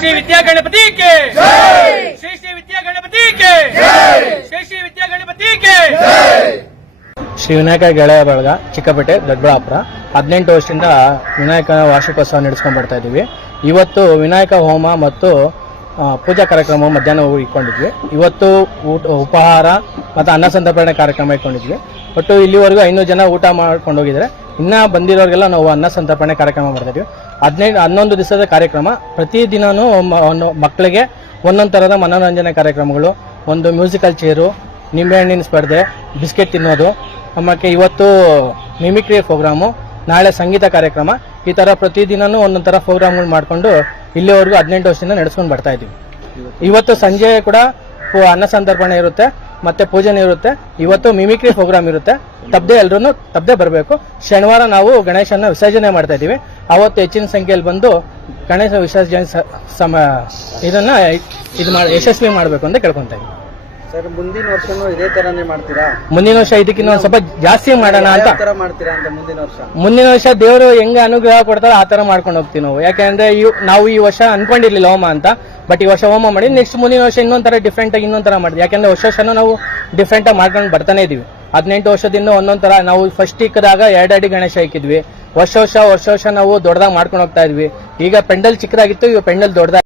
Shri Vidya Ganapathi K. Shri Shri Vidya Ganapathi K. Shri Shri Vidya Ganapathi K. Shri Vinayaka ಗೆಳೆಯ ಬಳಗ ಚಿಕ್ಕಪೇಟೆ ದೊಡ್ಡಬಳ್ಳಾಪುರ. ಹದಿನೆಂಟು ವರ್ಷದಿಂದ ವಿನಾಯಕ ವಾರ್ಷಿಕೋತ್ಸವ ನಡೆಸ್ಕೊಂಡು ಬರ್ತಾ ಇದ್ದೀವಿ. ಇವತ್ತು ವಿನಾಯಕ ಹೋಮ ಮತ್ತು ಪೂಜಾ ಕಾರ್ಯಕ್ರಮ ಮಧ್ಯಾಹ್ನ ಇಟ್ಕೊಂಡಿದ್ವಿ. ಇವತ್ತು ಊಟ ಉಪಹಾರ ಮತ್ತು ಅನ್ನ ಸಂತರ್ಪಣೆ ಕಾರ್ಯಕ್ರಮ ಇಟ್ಕೊಂಡಿದ್ವಿ. ಒಟ್ಟು ಇಲ್ಲಿವರೆಗೂ ಐನೂರು ಜನ ಊಟ ಮಾಡ್ಕೊಂಡು ಹೋಗಿದ್ದಾರೆ. ಇನ್ನ ಬಂದಿರೋರಿಗೆಲ್ಲ ನಾವು ಅನ್ನ ಸಂತರ್ಪಣೆ ಕಾರ್ಯಕ್ರಮ ಮಾಡ್ತಿದ್ವಿ ಹದಿನೈದು, ಹನ್ನೊಂದು ದಿವಸದ ಕಾರ್ಯಕ್ರಮ. ಪ್ರತಿದಿನನೂ ಮ- ಒಂದು ಮಕ್ಕಳಿಗೆ ಒಂದೊಂದು ಥರದ ಮನೋರಂಜನೆ ಕಾರ್ಯಕ್ರಮಗಳು, ಒಂದು ಮ್ಯೂಸಿಕಲ್ ಚೇರು, ನಿಂಬೆಹಣ್ಣಿನ ಸ್ಪರ್ಧೆ, ಬಿಸ್ಕೆಟ್ ತಿನ್ನೋದು ಆಮೇಲೆ ಇವತ್ತು ಮಿಮಿಕ್ರಿ ಪ್ರೋಗ್ರಾಮು, ನಾಳೆ ಸಂಗೀತ ಕಾರ್ಯಕ್ರಮ. ಈ ತರ ಪ್ರತಿದಿನವೂ ಒಂದೊಂದು ಥರ ಪ್ರೋಗ್ರಾಮ್ಗಳು ಮಾಡಿಕೊಂಡು ಇಲ್ಲಿವರೆಗೂ ಹದಿನೆಂಟು ವರ್ಷದಿಂದ ನಡೆಸ್ಕೊಂಡು ಬರ್ತಾ ಇದೀವಿ. ಇವತ್ತು ಸಂಜೆ ಕೂಡ ಅನ್ನ ಸಂತರ್ಪಣೆ ಇರುತ್ತೆ. ಮತ್ತೆ ಪೂಜೆನೂ ಇರುತ್ತೆ. ಇವತ್ತು ಮಿಮಿಕ್ರಿ ಪ್ರೋಗ್ರಾಮ್ ಇರುತ್ತೆ. ತಪ್ಪದೆ ಎಲ್ರು ತಪ್ಪದೆ ಬರಬೇಕು. ಶನಿವಾರ ನಾವು ಗಣೇಶನ ವಿಸರ್ಜನೆ ಮಾಡ್ತಾ ಇದ್ದೀವಿ. ಅವತ್ತು ಹೆಚ್ಚಿನ ಸಂಖ್ಯೆಯಲ್ಲಿ ಬಂದು ಗಣೇಶ ವಿಸರ್ಜನೆ ಸಮ ಇದನ್ನ ಇದು ಮಾಡಿ ಯಶಸ್ವಿ ಮಾಡಬೇಕು ಅಂತ ಕೇಳ್ಕೊಂತ ಇದ್ದೀವಿ. ಸರ್ ಮುಂದಿನ ವರ್ಷನೂ ಇದೇ ತರನೇ ಮಾಡ್ತೀರಾ? ಮುಂದಿನ ವರ್ಷ ಇದಕ್ಕಿಂತ ಒಂದ್ ಸ್ವಲ್ಪ ಜಾಸ್ತಿ ಮಾಡೋಣ ಅಂತ. ಯಾವ ತರ ಮಾಡ್ತೀರಾ ಅಂತ ಮುಂದಿನ ವರ್ಷ? ಮುಂದಿನ ವರ್ಷ ದೇವರು ಹೆಂಗ ಅನುಗ್ರಹ ಕೊಡ್ತಾರೋ ಆ ತರ ಮಾಡ್ಕೊಂಡು ಹೋಗ್ತೀವಿ ನಾವು. ಯಾಕಂದ್ರೆ ಇವ್- ನಾವು ಈ ವರ್ಷ ಅನ್ಕೊಂಡಿರ್ಲಿಲ್ಲ ಹೋಮ ಅಂತ ಬಟ್ ಈ ವರ್ಷ ಹೋಮ ಮಾಡಿ ನೆಕ್ಸ್ಟ್ ಮುಂದಿನ ವರ್ಷ ಇನ್ನೊಂದ್ ತರ ಡಿಫ್ರೆಂಟ್ ಆಗಿ ಇನ್ನೊಂದ್ ತರ ಮಾಡಿದ್ವಿ. ಯಾಕಂದ್ರೆ ವರ್ಷ ವರ್ಷನೂ ನಾವು ಡಿಫ್ರೆಂಟ್ ಆಗಿ ಮಾಡ್ಕೊಂಡು ಬರ್ತಾನೆ ಇದೀವಿ. ಹದಿನೆಂಟು ವರ್ಷದಿಂದ ಒಂದೊಂದ್ ತರ ನಾವು ಫಸ್ಟ್ ಇಕ್ಕದಾಗ ಎರಡ್ ಅಡಿ ಗಣೇಶ ಹಾಕಿದ್ವಿ ವರ್ಷ ವರ್ಷ ವರ್ಷ ವರ್ಷ ನಾವು ದೊಡ್ಡದಾಗ ಮಾಡ್ಕೊಂಡು ಹೋಗ್ತಾ ಇದ್ವಿ. ಈಗ ಪೆಂಡಲ್ ಚಿಕ್ಕದಾಗಿತ್ತು ಈಗ ಪೆಂಡಲ್ ದೊಡ್ಡದಾಗಿ